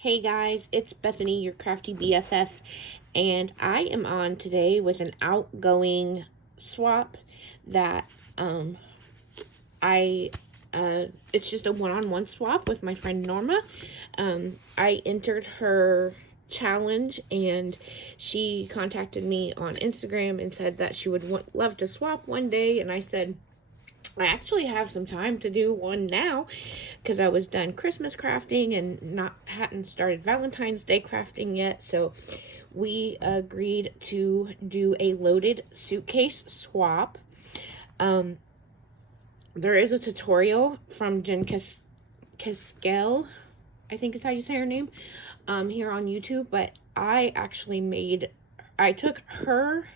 Hey guys, it's Bethany, your crafty BFF, and I am on today with an outgoing swap that I it's just a one-on-one swap with my friend Norma. I entered her challenge and she contacted me on Instagram and said that she would love to swap one day, and I said I actually have some time to do one now because I was done Christmas crafting and hadn't started Valentine's Day crafting yet. So we agreed to do a loaded suitcase swap. There is a tutorial from Jen Caskel, I think is how you say her name, here on YouTube, but I took her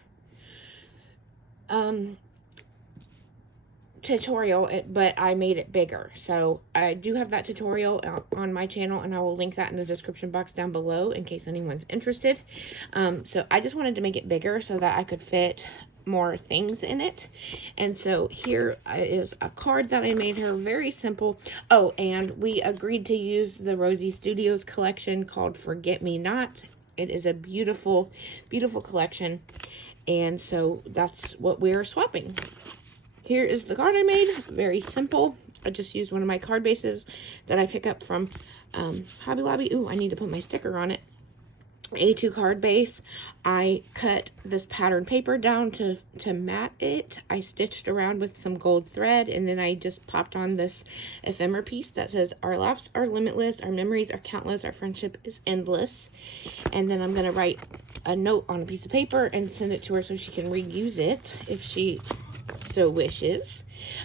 tutorial, but I made it bigger. So I do have that tutorial on my channel, and I will link that in the description box down below in case anyone's interested. So I just wanted to make it bigger so that I could fit more things in it. And so here is a card that I made her, very simple. Oh, and we agreed to use the Rosie Studios collection called Forget Me Not. It is a beautiful, beautiful collection, and so that's what we're swapping. Here is the card I made. Very simple. I just used one of my card bases that I pick up from Hobby Lobby. Ooh, I need to put my sticker on it. A2 card base. I cut this pattern paper down to mat it. I stitched around with some gold thread, and then I just popped on this ephemera piece that says, "Our laughs are limitless, our memories are countless, our friendship is endless." And then I'm going to write a note on a piece of paper and send it to her so she can reuse it if she so wishes.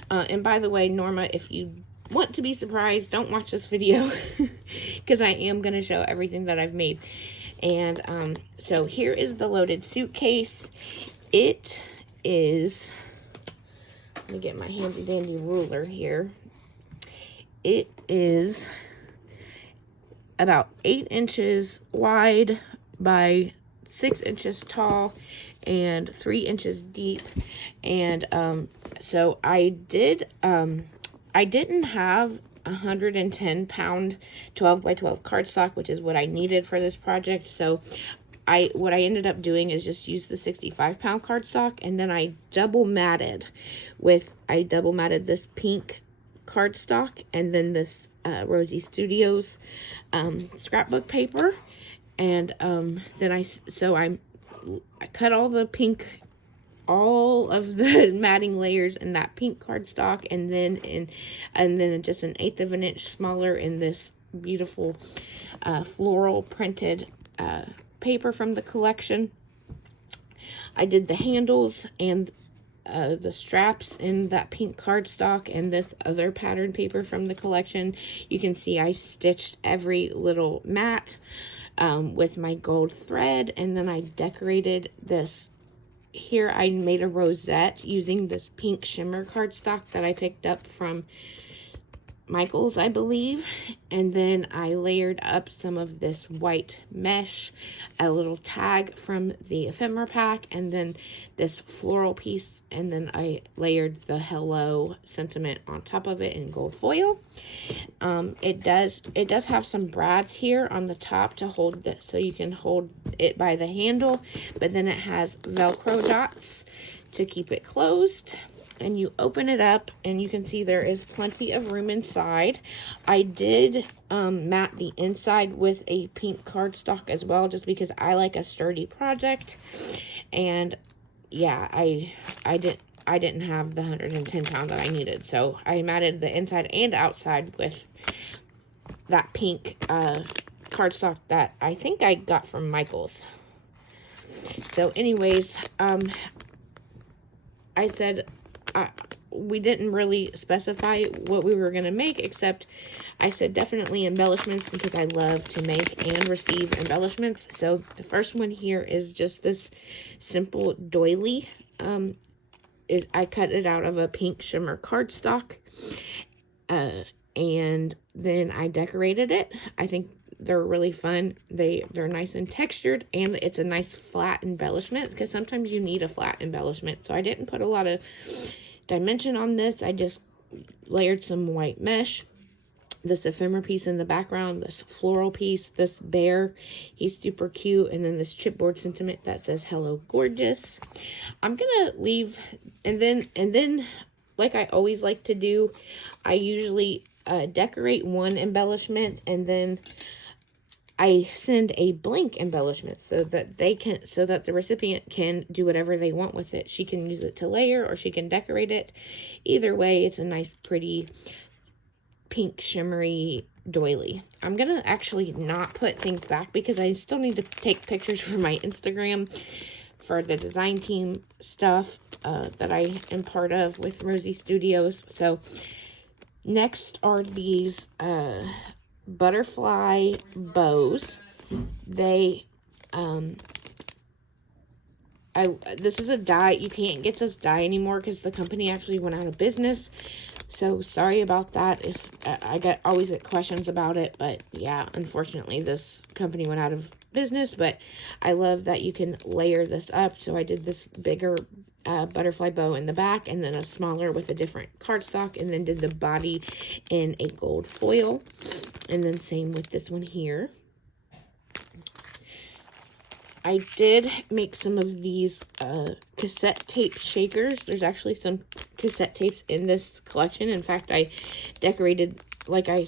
And by the way, Norma, if you want to be surprised, don't watch this video because I am going to show everything that I've made. And so here is the loaded suitcase. It is, let me get my handy dandy ruler here. It is about 8 inches wide by 6 inches tall and 3 inches deep. And so I didn't have 110-pound 12 by 12 cardstock, which is what I needed for this project. So what I ended up doing is just use the 65-pound cardstock, and then I double matted this pink cardstock and then this Rosie Studios scrapbook paper. And then I cut all the pink, all of the matting layers in that pink cardstock, and then just an 1/8 of an inch smaller in this beautiful floral printed paper from the collection. I did the handles and the straps in that pink cardstock and this other pattern paper from the collection. You can see I stitched every little mat with my gold thread, and then I decorated this. Here I made a rosette using this pink shimmer cardstock that I picked up from Michael's, I believe. And then I layered up some of this white mesh, a little tag from the ephemera pack, and then this floral piece, and then I layered the hello sentiment on top of it in gold foil. It does have some brads here on the top to hold this, so you can hold it by the handle, but then it has Velcro dots to keep it closed. And you open it up, and you can see there is plenty of room inside. I did mat the inside with a pink cardstock as well, just because I like a sturdy project. And yeah, I didn't have the 110 pound that I needed, so I matted the inside and outside with that pink cardstock that I think I got from Michael's. So anyways, I said we didn't really specify what we were going to make, except I said definitely embellishments, because I love to make and receive embellishments. So the first one here is just this simple doily. I cut it out of a pink shimmer cardstock, and then I decorated it. I think they're really fun. They're nice and textured, and it's a nice flat embellishment, because sometimes you need a flat embellishment. So I didn't put a lot of dimension on this. I just layered some white mesh, this ephemera piece in the background, this floral piece, this bear, he's super cute, and then this chipboard sentiment that says hello gorgeous. I'm gonna leave, and then like I always like to do, I usually decorate one embellishment, and then I send a blank embellishment so that the recipient can do whatever they want with it. She can use it to layer, or she can decorate it. Either way, it's a nice, pretty, pink, shimmery doily. I'm gonna actually not put things back because I still need to take pictures for my Instagram for the design team stuff that I am part of with Rosie Studios. So next are these butterfly bows. They this is a die. You can't get this die anymore because the company actually went out of business. So sorry about that if I always get questions about it, but yeah, unfortunately this company went out of business. But I love that you can layer this up. So I did this bigger butterfly bow in the back, and then a smaller with a different cardstock, and then did the body in a gold foil, and then same with this one here. I did make some of these cassette tape shakers. There's actually some cassette tapes in this collection. In fact, I decorated, like I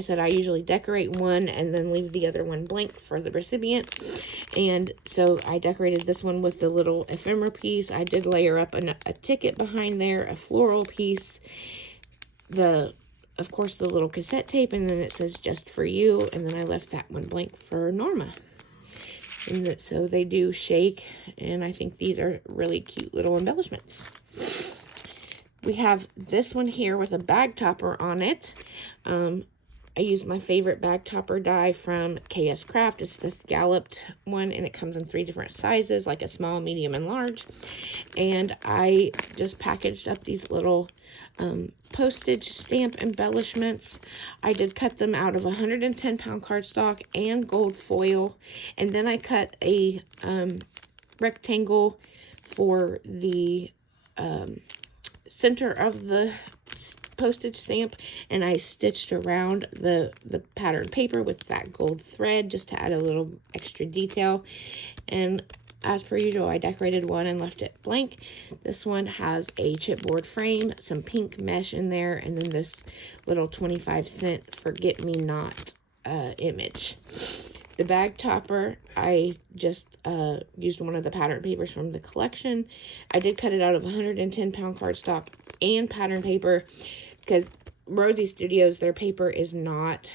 said, I usually decorate one and then leave the other one blank for the recipient. And so I decorated this one with the little ephemera piece. I did layer up a ticket behind there, a floral piece, of course, the little cassette tape, and then it says just for you. And then I left that one blank for Norma. And so they do shake, and I think these are really cute little embellishments. We have this one here with a bag topper on it. I used my favorite bag topper die from KS Craft. It's the scalloped one, and it comes in 3 different sizes, like a small, medium, and large. And I just packaged up these little postage stamp embellishments. I did cut them out of 110-pound cardstock and gold foil, and then I cut a rectangle for the center of the postage stamp, and I stitched around the pattern paper with that gold thread just to add a little extra detail. And as per usual, I decorated one and left it blank. This one has a chipboard frame, some pink mesh in there, and then this little 25-cent forget-me-not image. The bag topper, I just used one of the pattern papers from the collection. I did cut it out of 110-pound cardstock and pattern paper because Rosie Studios, their paper is not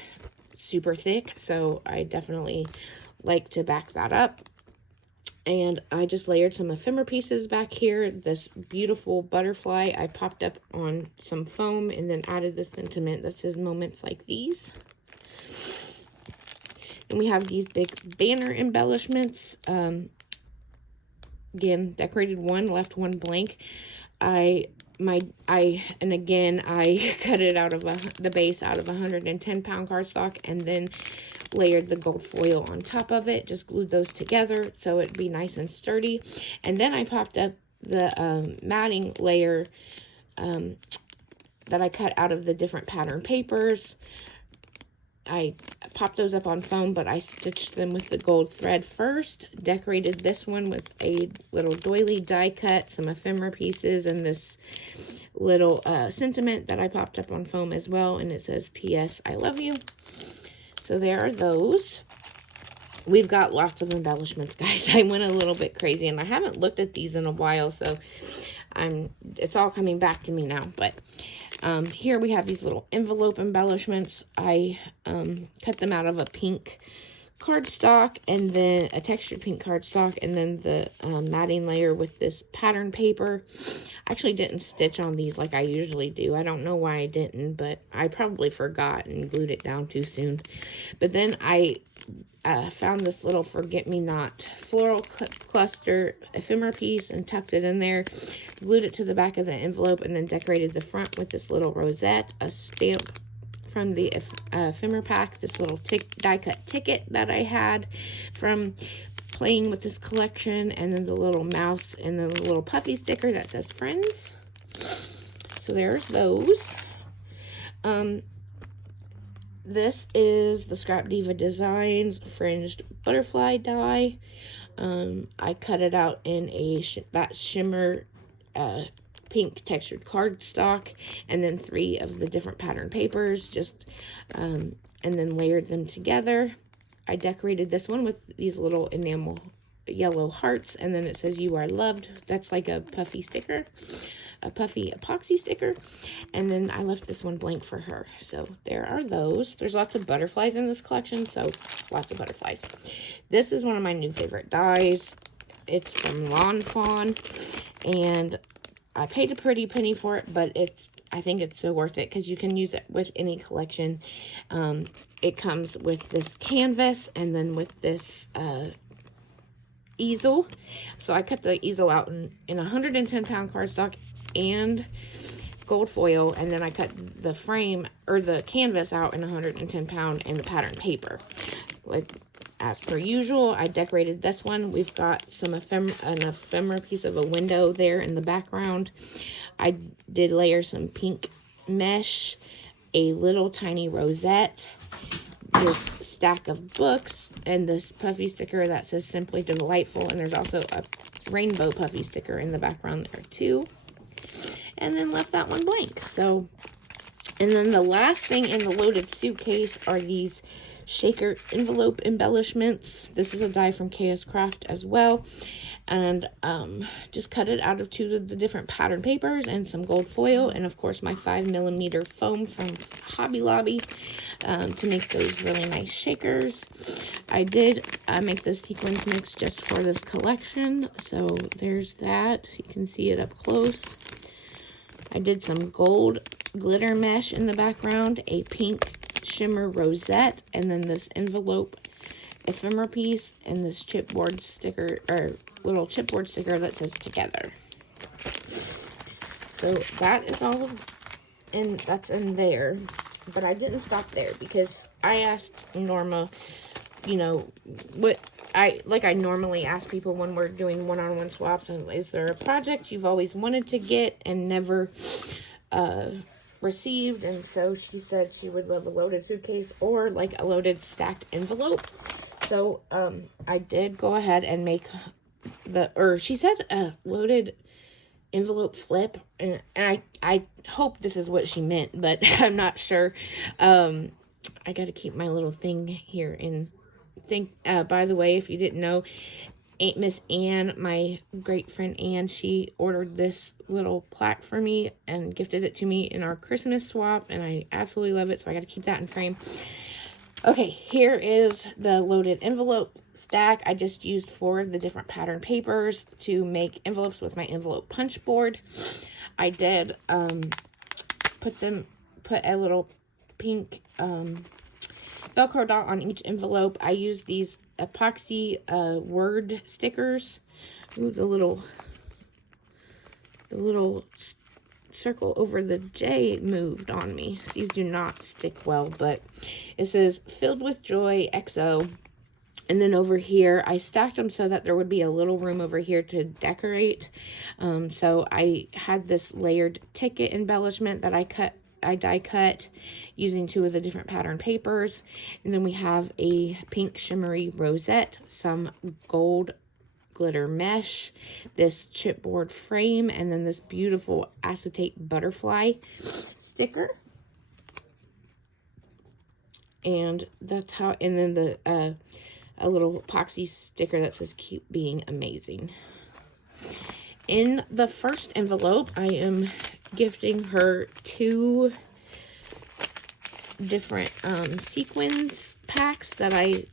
super thick, so I definitely like to back that up. And I just layered some ephemera pieces back here. This beautiful butterfly I popped up on some foam and then added the sentiment that says moments like these. And we have these big banner embellishments. Again, decorated one, left one blank. I cut it out of the base out of 110-pound cardstock, and then layered the gold foil on top of it. Just glued those together so it'd be nice and sturdy. And then I popped up the matting layer that I cut out of the different pattern papers. I popped those up on foam, but I stitched them with the gold thread first. Decorated this one with a little doily die cut, some ephemera pieces, and this little sentiment that I popped up on foam as well. And it says, P.S. I love you. So there are those. We've got lots of embellishments, guys. I went a little bit crazy, and I haven't looked at these in a while, so it's all coming back to me now. But here we have these little envelope embellishments. I cut them out of a pink cardstock, and then a textured pink cardstock, and then the matting layer with this pattern paper. I actually didn't stitch on these like I usually do. I don't know why I didn't, but I probably forgot and glued it down too soon. But then I found this little forget-me-not floral cluster ephemera piece and tucked it in there, glued it to the back of the envelope, and then decorated the front with this little rosette, a stamp from the ephemera pack, this little die-cut ticket that I had from playing with this collection, and then the little mouse, and then the little puppy sticker that says friends. So there's those. this is the Scrap Diva Designs Fringed Butterfly die. I cut it out in that shimmer pink textured cardstock, and then 3 of the different pattern papers, and then layered them together. I decorated this one with these little enamel yellow hearts, and then it says "You Are Loved." That's like a puffy sticker, a puffy epoxy sticker. And then I left this one blank for her. So there are those. There's lots of butterflies in this collection, so lots of butterflies. This is one of my new favorite dies. It's from Lawn Fawn, and I paid a pretty penny for it, but I think it's so worth it because you can use it with any collection. It comes with this canvas and then with this easel. So I cut the easel out in 110-pound cardstock and gold foil, and then I cut the frame or the canvas out in 110-pound in the pattern paper. Like as per usual, I decorated this one. We've got an ephemera piece of a window there in the background. I did layer some pink mesh, a little tiny rosette, this stack of books, and this puffy sticker that says "Simply Delightful," and there's also a rainbow puffy sticker in the background there too. And then left that one blank. So, and then the last thing in the loaded suitcase are these shaker envelope embellishments. This is a die from KS Craft as well, and just cut it out of 2 of the different pattern papers and some gold foil, and of course my 5mm foam from Hobby Lobby to make those really nice shakers. I did make this sequins mix just for this collection, so there's that. You can see it up close. I did some gold glitter mesh in the background, a pink shimmer rosette, and then this envelope ephemera piece, and this chipboard sticker, or little chipboard sticker that says "Together." So that is all, and that's in there. But I didn't stop there because I asked Norma, you know, what I normally ask people when we're doing one-on-one swaps, and is there a project you've always wanted to get and never received? And so she said she would love a loaded suitcase or like a loaded stacked envelope. So I did go ahead and make she said a loaded envelope flip, and I hope this is what she meant, but I'm not sure. I got to keep my little thing here in by the way, if you didn't know, Miss Ann, my great friend Ann, she ordered this little plaque for me and gifted it to me in our Christmas swap, and I absolutely love it, so I got to keep that in frame. Okay, here is the loaded envelope stack. I just used 4 of the different pattern papers to make envelopes with my envelope punch board. I did put a little pink Velcro dot on each envelope. I used these epoxy word stickers. Ooh, the little circle over the J moved on me. These do not stick well, but it says "Filled with Joy XO." And then over here, I stacked them so that there would be a little room over here to decorate. So I had this layered ticket embellishment that I die cut using 2 of the different pattern papers. And then we have a pink shimmery rosette, some gold glitter mesh, this chipboard frame, and then this beautiful acetate butterfly sticker. And that's how, and then the a little epoxy sticker that says "Keep Being Amazing." In the first envelope, I am gifting her 2 different sequins packs that I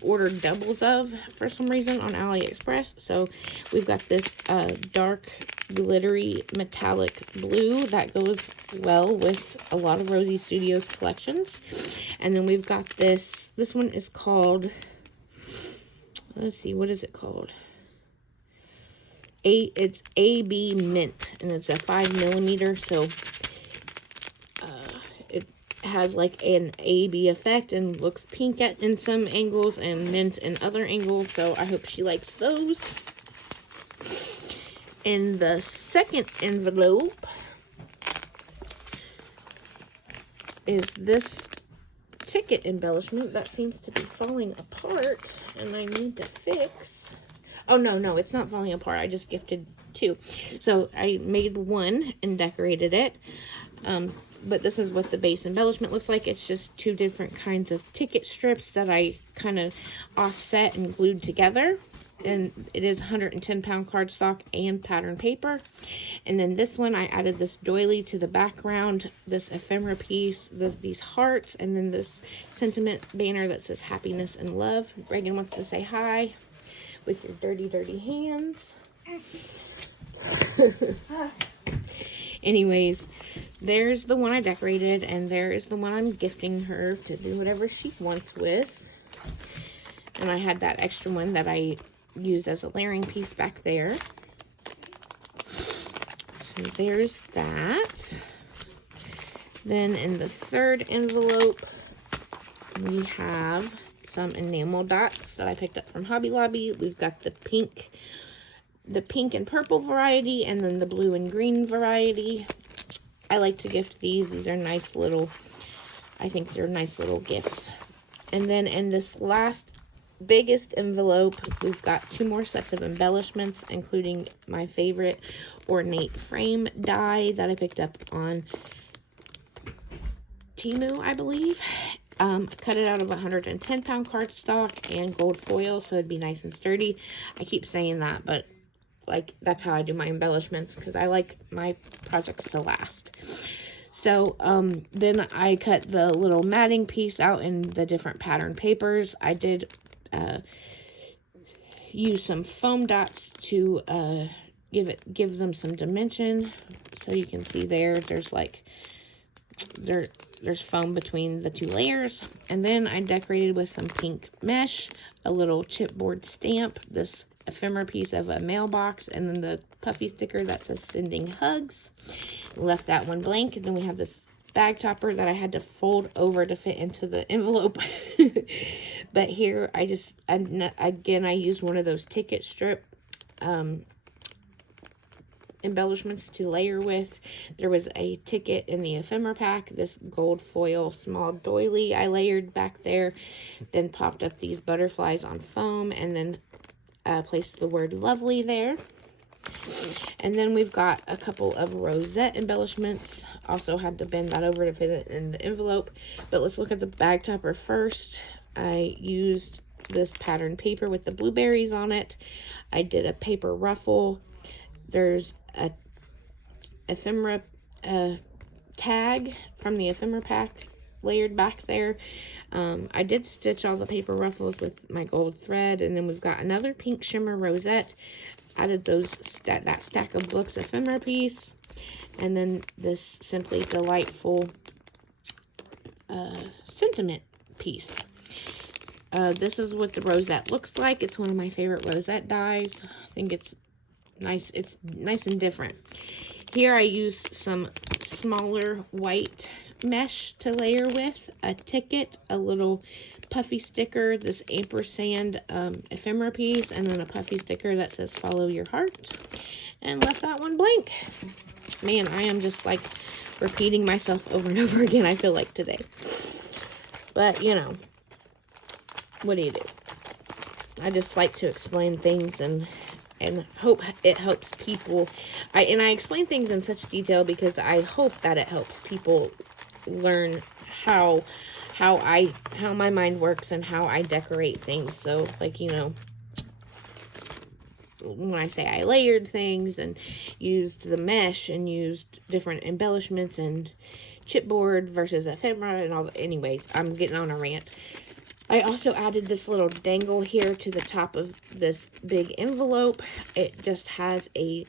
ordered doubles of for some reason on AliExpress. So we've got this dark glittery metallic blue that goes well with a lot of Rosie Studios collections. And then we've got this one is called, let's see, what is it called? It's AB Mint, and it's a 5mm, so it has like an AB effect and looks pink in some angles and mint in other angles, so I hope she likes those. In the second envelope is this ticket embellishment that seems to be falling apart and I need to fix. Oh, no, it's not falling apart. I just gifted 2. So I made 1 and decorated it. But this is what the base embellishment looks like. It's just 2 different kinds of ticket strips that I kind of offset and glued together. And it is 110-pound cardstock and pattern paper. And then this one, I added this doily to the background, this ephemera piece, these hearts, and then this sentiment banner that says happiness and love. Reagan wants to say hi with your dirty, dirty hands. Anyways, there's the one I decorated, and there is the one I'm gifting her to do whatever she wants with. And I had that extra one that I used as a layering piece back there. So there's that. Then in the third envelope, we have some enamel dots that I picked up from Hobby Lobby. We've got the pink and purple variety, and then the blue and green variety. I like to gift these. These are nice little, I think they're nice little gifts. And then in this last biggest envelope, we've got 2 more sets of embellishments, including my favorite ornate frame die that I picked up on Temu, I believe. Cut it out of 110-pound cardstock and gold foil, so it'd be nice and sturdy. I keep saying that, but like, that's how I do my embellishments, because I like my projects to last. So then I cut the little matting piece out in the different pattern papers. I did use some foam dots to give them some dimension. So you can see there's like there's foam between the 2 layers. And then I decorated with some pink mesh, a little chipboard stamp, this ephemera piece of a mailbox, and then the puffy sticker that says sending hugs. Left that one blank. And then we have this bag topper that I had to fold over to fit into the envelope. But here I used one of those ticket strip embellishments to layer with. There was a ticket in the ephemera pack, this gold foil small doily I layered back there, then popped up these butterflies on foam, and then placed the word lovely there. And then we've got a couple of rosette embellishments. Also had to bend that over to fit it in the envelope. But let's look at the bag topper first. I used this pattern paper with the blueberries on it. I did a paper ruffle. There's a ephemera tag from the ephemera pack layered back there. I did stitch all the paper ruffles with my gold thread. And then we've got another pink shimmer rosette. Added that stack of books ephemera piece, and then this simply delightful sentiment piece. This is what the rosette looks like. It's one of my favorite rosette dies. I think it's nice. It's nice and different. Here I used some smaller white mesh to layer with, a ticket, a little puffy sticker, this ampersand ephemera piece, and then a puffy sticker that says follow your heart, and left that one blank. Man, I am just like repeating myself over and over again, I feel like, today. But you know, what do you do? I just like to explain things and hope it helps people. I explain things in such detail because I hope that it helps people learn how my mind works and how I decorate things. So, like, you know, when I say I layered things and used the mesh and used different embellishments and chipboard versus ephemera and all that. Anyways, I'm getting on a rant. I also added this little dangle here to the top of this big envelope. It just has a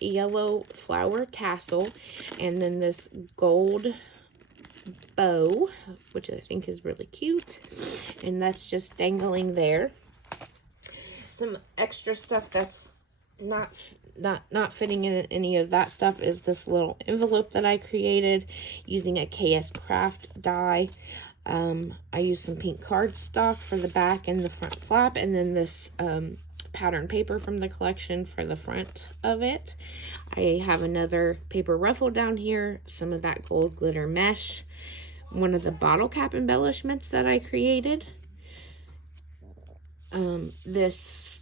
yellow flower tassel and then this gold bow, which I think is really cute, and that's just dangling there. Some extra stuff that's not fitting in any of that stuff is this little envelope that I created using a KS Craft die. I used some pink cardstock for the back and the front flap, and then this pattern paper from the collection for the front of it. I have another paper ruffle down here, some of that gold glitter mesh one of the bottle cap embellishments that I created. This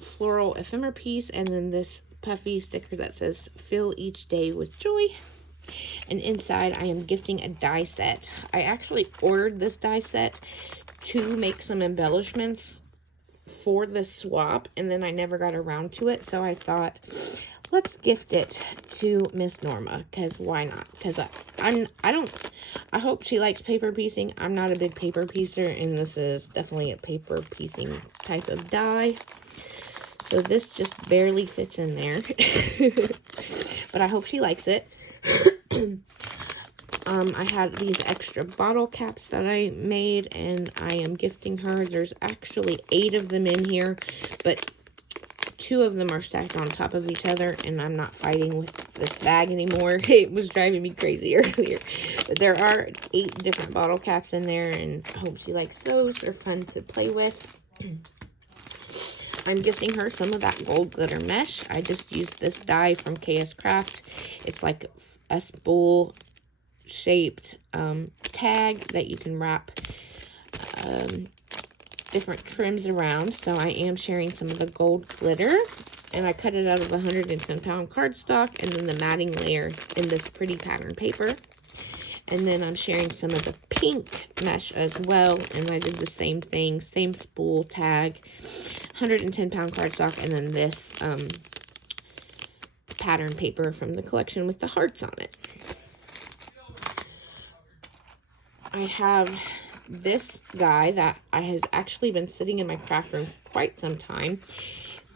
floral ephemera piece, and then this puffy sticker that says "Fill each day with joy." And inside I am gifting a die set. I actually ordered this die set to make some embellishments for this swap, and then I never got around to it, so I thought, let's gift it to Miss Norma, because why not? Because I hope she likes paper piecing. I'm not a big paper piecer, and this is definitely a paper piecing type of die. So this just barely fits in there. But I hope she likes it. I had these extra bottle caps that I made, and I am gifting her. There's actually 8 of them in here, but 2 of them are stacked on top of each other, and I'm not fighting with this bag anymore. It was driving me crazy earlier. But there are 8 different bottle caps in there, and I hope she likes those. They're fun to play with. I'm gifting her some of that gold glitter mesh. I just used this die from KS Craft. It's like a spool shaped tag that you can wrap different trims around. So I am sharing some of the gold glitter, and I cut it out of 110-pound cardstock, and then the matting layer in this pretty pattern paper. And then I'm sharing some of the pink mesh as well, and I did the same thing, same spool tag, 110-pound cardstock, and then this pattern paper from the collection with the hearts on it. I have this guy that has actually been sitting in my craft room for quite some time.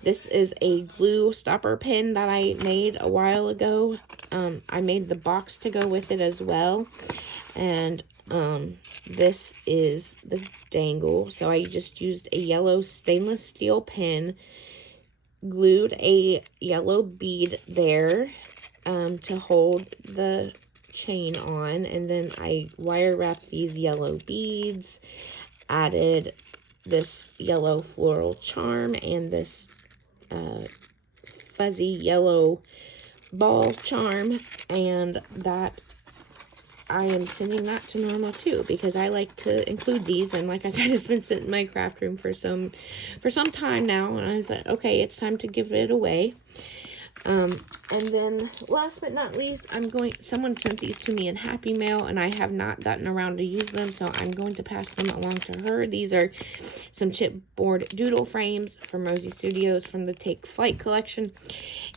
This is a glue stopper pin that I made a while ago. I made the box to go with it as well. And this is the dangle. So I just used a yellow stainless steel pin, glued a yellow bead there to hold the chain on, and then I wire wrapped these yellow beads, added this yellow floral charm and this fuzzy yellow ball charm, and that I am sending that to Norma too, because I like to include these, and like I said, it's been sitting in my craft room for some time now, and I was like, okay, it's time to give it away. And then last but not least, someone sent these to me in Happy Mail, and I have not gotten around to use them, so I'm going to pass them along to her. These are some chipboard doodle frames from Rosie Studios from the Take Flight collection,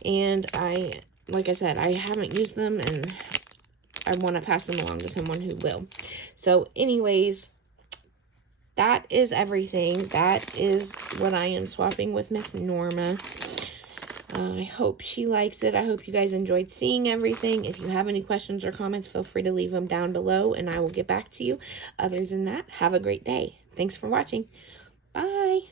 and like I said, I haven't used them, and I want to pass them along to someone who will. So anyways, that is everything. That is what I am swapping with Miss Norma. I hope she likes it. I hope you guys enjoyed seeing everything. If you have any questions or comments, feel free to leave them down below, and I will get back to you. Other than that, have a great day. Thanks for watching. Bye.